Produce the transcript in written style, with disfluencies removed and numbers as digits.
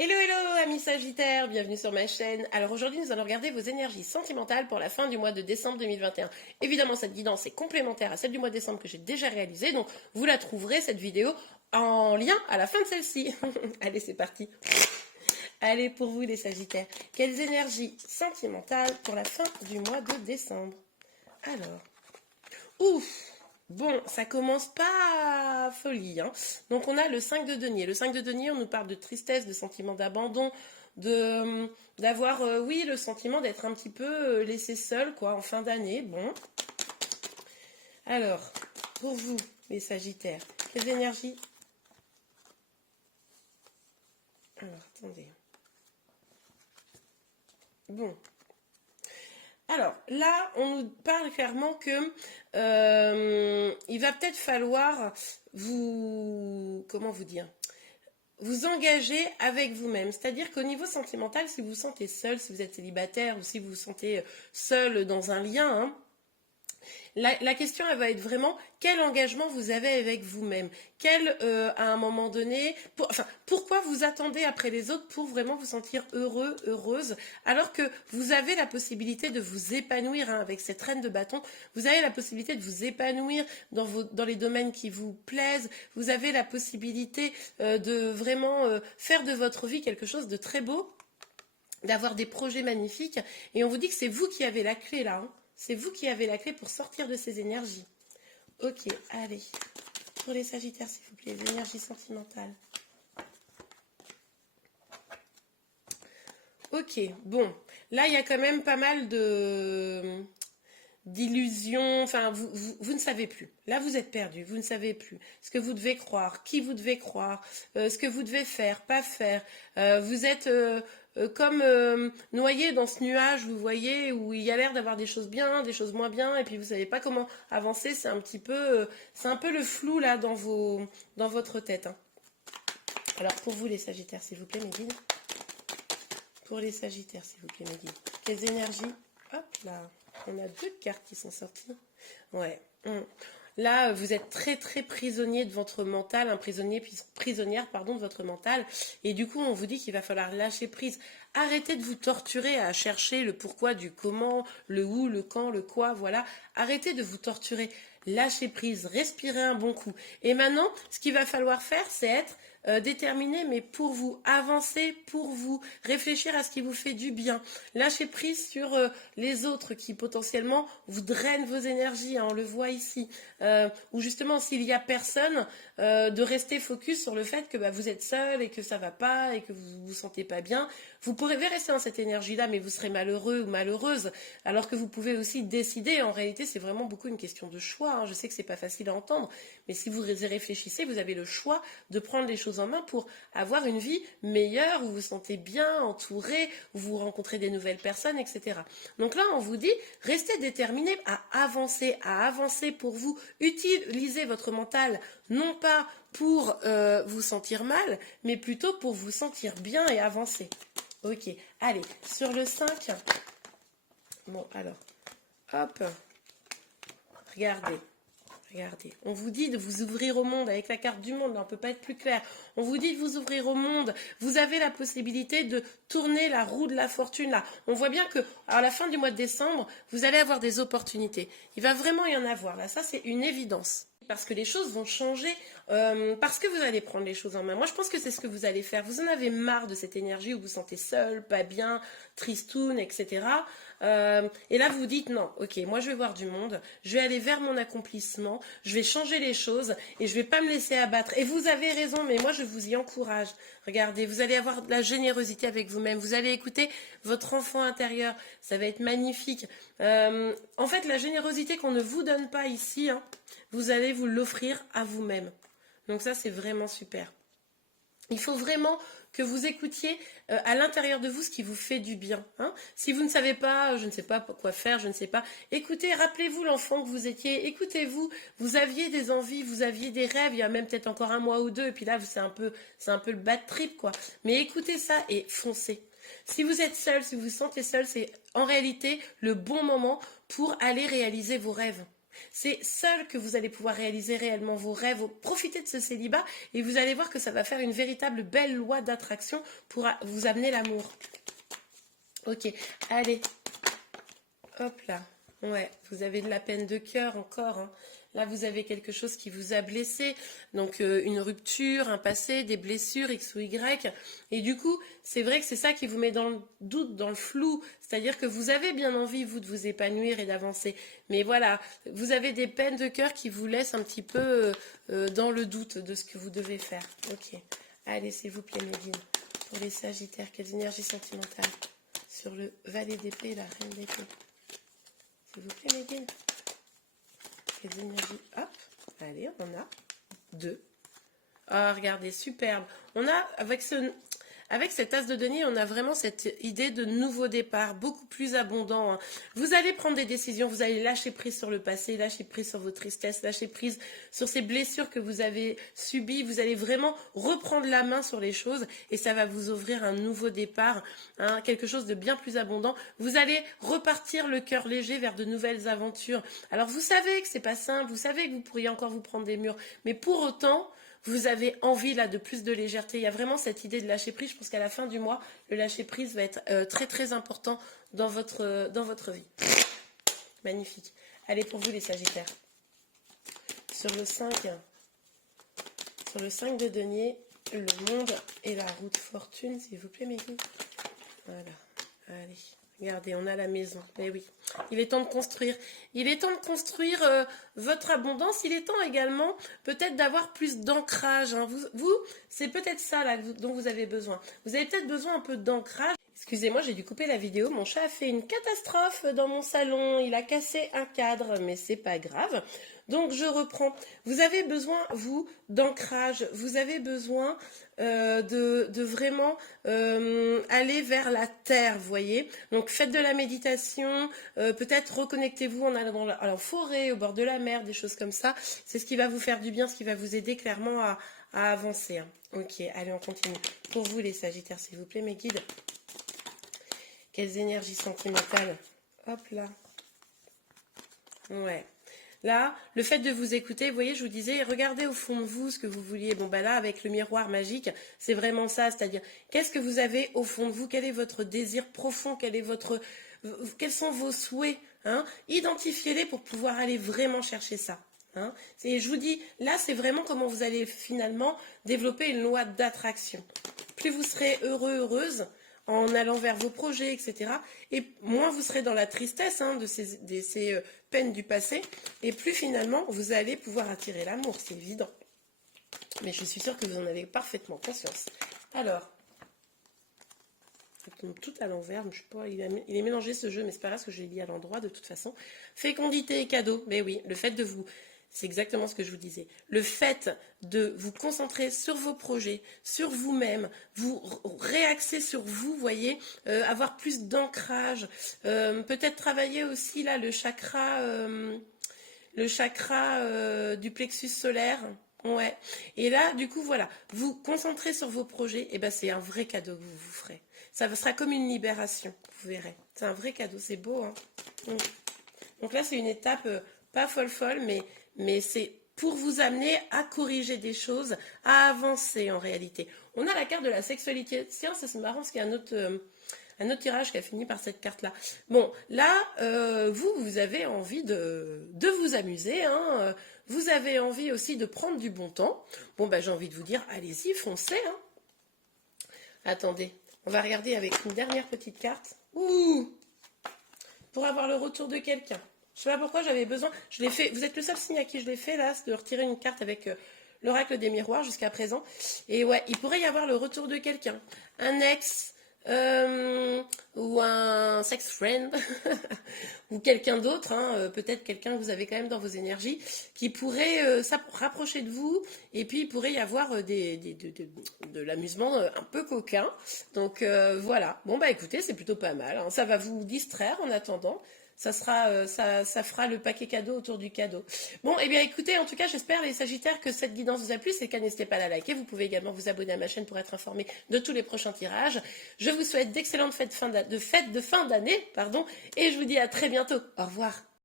Hello hello amis Sagittaires, bienvenue sur ma chaîne. Alors aujourd'hui nous allons regarder vos énergies sentimentales pour la fin du mois de décembre 2021. Évidemment cette guidance est complémentaire à celle du mois de décembre que j'ai déjà réalisée, donc vous la trouverez cette vidéo en lien à la fin de celle-ci. Allez c'est parti. Allez pour vous les Sagittaires, quelles énergies sentimentales pour la fin du mois de décembre? Alors, ouf. Bon, ça commence pas folie, hein. Donc on a le 5 de denier. Le 5 de denier, on nous parle de tristesse, de sentiment d'abandon, de d'avoir, oui, le sentiment d'être un petit peu laissé seul, quoi, en fin d'année. Bon. Alors, pour vous, les Sagittaires, quelles énergies? Alors, attendez. Bon. Alors là, on nous parle clairement que il va peut-être falloir vous, comment vous dire, vous engager avec vous-même. C'est-à-dire qu'au niveau sentimental, si vous vous sentez seul, si vous êtes célibataire ou si vous vous sentez seul dans un lien, hein, la question, elle va être vraiment quel engagement vous avez avec vous-même. À un moment donné, pourquoi vous attendez après les autres pour vraiment vous sentir heureux, heureuse, alors que vous avez la possibilité de vous épanouir, hein, avec cette reine de bâton. Vous avez la possibilité de vous épanouir dans les domaines qui vous plaisent. Vous avez la possibilité de vraiment faire de votre vie quelque chose de très beau, d'avoir des projets magnifiques. Et on vous dit que c'est vous qui avez la clé là, hein. C'est vous qui avez la clé pour sortir de ces énergies. Ok, allez. Pour les Sagittaires, s'il vous plaît, les énergies sentimentales. Ok, bon. Là, il y a quand même pas mal d'illusions. Enfin, vous ne savez plus. Là, vous êtes perdu. Vous ne savez plus ce que vous devez croire, qui vous devez croire, ce que vous devez faire, pas faire. Vous êtes comme noyé dans ce nuage, vous voyez, où il y a l'air d'avoir des choses bien, des choses moins bien, et puis vous savez pas comment avancer. C'est un petit peu, c'est un peu le flou là dans votre tête, hein. Alors pour vous les Sagittaires, s'il vous plaît, mes guides. Pour les Sagittaires, s'il vous plaît, mes guides. Quelles énergies? Hop là, on a deux cartes qui sont sorties. Ouais. Là, vous êtes très très prisonnier de votre mental, prisonnière pardon, de votre mental. Et du coup, on vous dit qu'il va falloir lâcher prise. Arrêtez de vous torturer à chercher le pourquoi du comment, le où, le quand, le quoi, voilà. Arrêtez de vous torturer. Lâchez prise, respirez un bon coup. Et maintenant, ce qu'il va falloir faire, c'est être déterminé, mais pour vous, avancer pour vous, réfléchir à ce qui vous fait du bien. Lâchez prise sur les autres qui potentiellement vous drainent vos énergies, hein, on le voit ici. Ou justement, s'il n'y a personne, de rester focus sur le fait que vous êtes seul et que ça va pas et que vous vous sentez pas bien. Vous pourrez rester dans cette énergie-là, mais vous serez malheureux ou malheureuse. Alors que vous pouvez aussi décider. En réalité, c'est vraiment beaucoup une question de choix, hein. Je sais que c'est pas facile à entendre, mais si vous y réfléchissez, vous avez le choix de prendre les choses en main pour avoir une vie meilleure, où vous vous sentez bien, entouré, où vous rencontrez des nouvelles personnes, etc. Donc là, on vous dit, restez déterminé à avancer pour vous. Utilisez votre mental, non pas pour vous sentir mal, mais plutôt pour vous sentir bien et avancer. Ok, allez, sur le 5. Bon, alors, hop, regardez. Regardez, on vous dit de vous ouvrir au monde avec la carte du monde, là, on ne peut pas être plus clair. On vous dit de vous ouvrir au monde, vous avez la possibilité de tourner la roue de la fortune là. On voit bien que à la fin du mois de décembre, vous allez avoir des opportunités. Il va vraiment y en avoir là, ça c'est une évidence. Parce que les choses vont changer, parce que vous allez prendre les choses en main. Moi, je pense que c'est ce que vous allez faire. Vous en avez marre de cette énergie où vous vous sentez seul, pas bien, tristoun, etc. Et là, vous vous dites non, ok, moi je vais voir du monde, je vais aller vers mon accomplissement, je vais changer les choses et je vais pas me laisser abattre. Et vous avez raison, mais moi je vous y encourage. Regardez, vous allez avoir de la générosité avec vous-même, vous allez écouter votre enfant intérieur, ça va être magnifique. En fait, la générosité qu'on ne vous donne pas ici, hein, vous allez vous l'offrir à vous-même. Donc ça, c'est vraiment super. Il faut vraiment que vous écoutiez à l'intérieur de vous ce qui vous fait du bien, hein. Si vous ne savez pas, je ne sais pas quoi faire, je ne sais pas, écoutez, rappelez-vous l'enfant que vous étiez, écoutez-vous, vous aviez des envies, vous aviez des rêves, il y a même peut-être encore un mois ou deux, et puis là, c'est un peu le bad trip, quoi. Mais écoutez ça et foncez. Si vous êtes seul, si vous vous sentez seul, c'est en réalité le bon moment pour aller réaliser vos rêves. C'est seul que vous allez pouvoir réaliser réellement vos rêves, profiter de ce célibat et vous allez voir que ça va faire une véritable belle loi d'attraction pour vous amener l'amour. Ok, allez, hop là. Ouais, vous avez de la peine de cœur encore, hein. Là, vous avez quelque chose qui vous a blessé, donc une rupture, un passé, des blessures, X ou Y. Et du coup, c'est vrai que c'est ça qui vous met dans le doute, dans le flou. C'est-à-dire que vous avez bien envie, vous, de vous épanouir et d'avancer. Mais voilà, vous avez des peines de cœur qui vous laissent un petit peu dans le doute de ce que vous devez faire. Ok, allez, s'il vous plaît, mes guides. Pour les Sagittaires, quelles énergies sentimentales sur le valet d'épée et la reine d'épée. S'il vous plaît, mes guides. Quelles énergies. Hop, allez, on en a 2. Ah, regardez, superbe. On a, avec cet as de denier, on a vraiment cette idée de nouveau départ, beaucoup plus abondant, hein. Vous allez prendre des décisions, vous allez lâcher prise sur le passé, lâcher prise sur vos tristesses, lâcher prise sur ces blessures que vous avez subies. Vous allez vraiment reprendre la main sur les choses et ça va vous ouvrir un nouveau départ, hein, quelque chose de bien plus abondant. Vous allez repartir le cœur léger vers de nouvelles aventures. Alors vous savez que c'est pas simple, vous savez que vous pourriez encore vous prendre des murs, mais pour autant, vous avez envie là de plus de légèreté. Il y a vraiment cette idée de lâcher prise. Je pense qu'à la fin du mois, le lâcher prise va être très très important dans votre vie. Magnifique. Allez, pour vous les Sagittaires. Sur le 5 de denier, le monde et la roue de fortune, s'il vous plaît, mes guides. Voilà. Allez. Regardez, on a la maison. Mais oui, il est temps de construire. Il est temps de construire votre abondance. Il est temps également peut-être d'avoir plus d'ancrage, hein. Vous c'est peut-être ça là dont vous avez besoin. Vous avez peut-être besoin un peu d'ancrage. Excusez-moi, j'ai dû couper la vidéo. Mon chat a fait une catastrophe dans mon salon. Il a cassé un cadre, mais c'est pas grave. Donc je reprends. Vous avez besoin, vous, d'ancrage. Vous avez besoin de vraiment aller vers la terre, vous voyez. Donc faites de la méditation, peut-être reconnectez-vous en allant dans la forêt, au bord de la mer, des choses comme ça. C'est ce qui va vous faire du bien, ce qui va vous aider clairement à avancer, hein. Ok, allez, on continue. Pour vous les Sagittaires, s'il vous plaît, mes guides. Quelles énergies sentimentales. Hop là. Ouais. Là, le fait de vous écouter, vous voyez, je vous disais, regardez au fond de vous ce que vous vouliez. Bon, bah là, avec le miroir magique, c'est vraiment ça, c'est-à-dire, qu'est-ce que vous avez au fond de vous? Quel est votre désir profond? Quels sont vos souhaits, hein? Identifiez-les pour pouvoir aller vraiment chercher ça, hein? Et je vous dis, là, c'est vraiment comment vous allez finalement développer une loi d'attraction. Plus vous serez heureux, heureuse, en allant vers vos projets, etc. Et moins vous serez dans la tristesse, hein, de ces peines du passé, et plus finalement vous allez pouvoir attirer l'amour, c'est évident. Mais je suis sûre que vous en avez parfaitement conscience. Alors, ça tombe tout à l'envers, je sais pas, il est mélangé ce jeu, mais c'est pas grave, parce que je l'ai mis à l'endroit de toute façon. Fécondité et cadeau, mais oui, le fait de vous... C'est exactement ce que je vous disais. Le fait de vous concentrer sur vos projets, sur vous-même, vous réaxer sur vous, voyez, avoir plus d'ancrage, peut-être travailler aussi là le chakra du plexus solaire. Ouais. Et là, du coup, voilà, vous concentrez sur vos projets, et ben c'est un vrai cadeau que vous vous ferez. Ça sera comme une libération, vous verrez. C'est un vrai cadeau, c'est beau, hein. Donc là, c'est une étape pas folle, mais c'est pour vous amener à corriger des choses, à avancer en réalité. On a la carte de la sexualité. Tiens, ça c'est marrant parce qu'il y a un autre tirage qui a fini par cette carte-là. Bon, là, vous avez envie de vous amuser, hein. Vous avez envie aussi de prendre du bon temps. Bon, ben j'ai envie de vous dire, allez-y, foncez, hein. Attendez, on va regarder avec une dernière petite carte. Ouh! Pour avoir le retour de quelqu'un. Je sais pas pourquoi j'avais besoin. Je l'ai fait. Vous êtes le seul signe à qui je l'ai fait là, c'est de retirer une carte avec l'oracle des miroirs jusqu'à présent. Et ouais, il pourrait y avoir le retour de quelqu'un, un ex ou un sex friend ou quelqu'un d'autre, hein, peut-être quelqu'un que vous avez quand même dans vos énergies, qui pourrait rapprocher de vous. Et puis il pourrait y avoir de l'amusement un peu coquin. Donc voilà. Bon bah écoutez, c'est plutôt pas mal, hein. Ça va vous distraire en attendant. Ça fera le paquet cadeau autour du cadeau. Bon, et bien écoutez, en tout cas, j'espère les Sagittaires que cette guidance vous a plu. C'est le cas, n'hésitez pas à la liker. Vous pouvez également vous abonner à ma chaîne pour être informé de tous les prochains tirages. Je vous souhaite d'excellentes fêtes de fin d'année, et je vous dis à très bientôt. Au revoir.